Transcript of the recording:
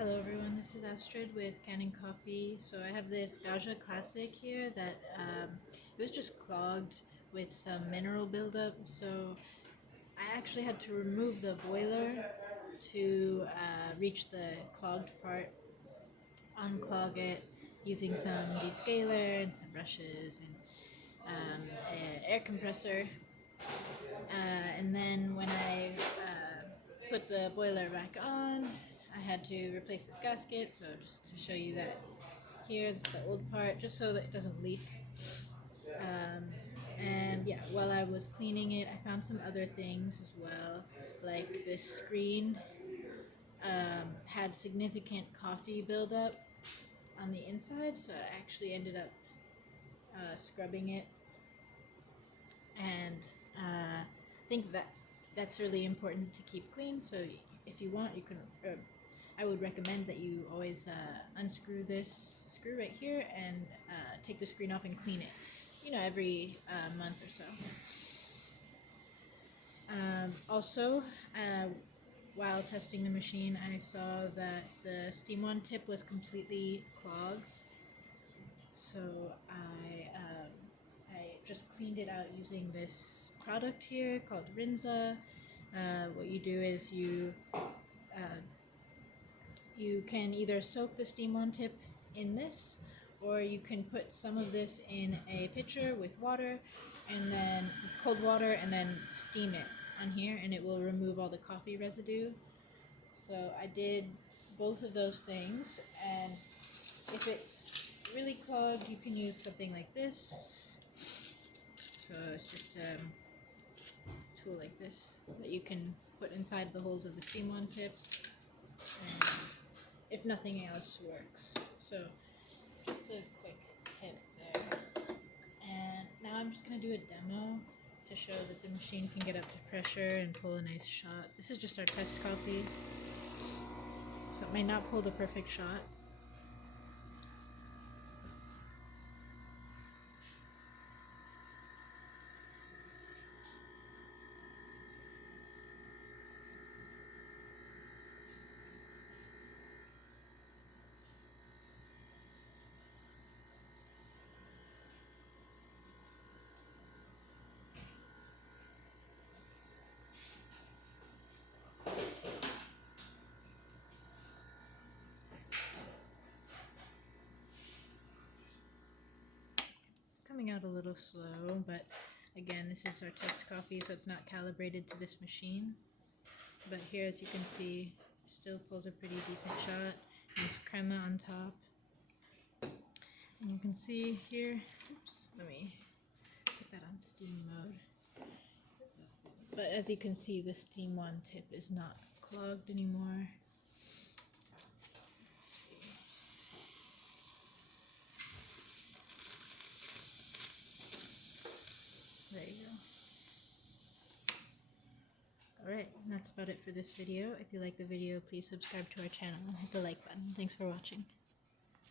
Hello everyone, this is Astrid with Kanen Coffee. So I have this Gaggia Classic here that it was just clogged with some mineral buildup. So I actually had to remove the boiler to reach the clogged part, unclog it using some descaler and some brushes and an air compressor. And then when I put the boiler back on, I had to replace this gasket. So just to show you that here, this is the old part, just so that it doesn't leak. And yeah, while I was cleaning it, I found some other things as well, like this screen had significant coffee buildup on the inside, so I actually ended up scrubbing it, and I think that's really important to keep clean. So if you want, you can. I would recommend that you always unscrew this screw right here and take the screen off and clean it. Every month or so. Also, while testing the machine, I saw that the steam wand tip was completely clogged. So I just cleaned it out using this product here called Rinza. What you do is you can either soak the steam wand tip in this, or you can put some of this in a pitcher with water, and then with cold water, and then steam it on here, and it will remove all the coffee residue. So I did both of those things, and if it's really clogged, you can use something like this. So it's just a tool like this that you can put inside the holes of the steam wand tip, and if nothing else works. So just a quick tip there. And now I'm just going to do a demo to show that the machine can get up to pressure and pull a nice shot. This is just our test coffee, so it may not pull the perfect shot. Coming out a little slow, but again, this is our test coffee, so it's not calibrated to this machine. But here, as you can see, still pulls a pretty decent shot. Nice crema on top. And you can see here, oops, let me put that on steam mode. But as you can see, the steam wand tip is not clogged anymore. There you go. Alright, that's about it for this video. If you like the video, please subscribe to our channel and hit the like button. Thanks for watching.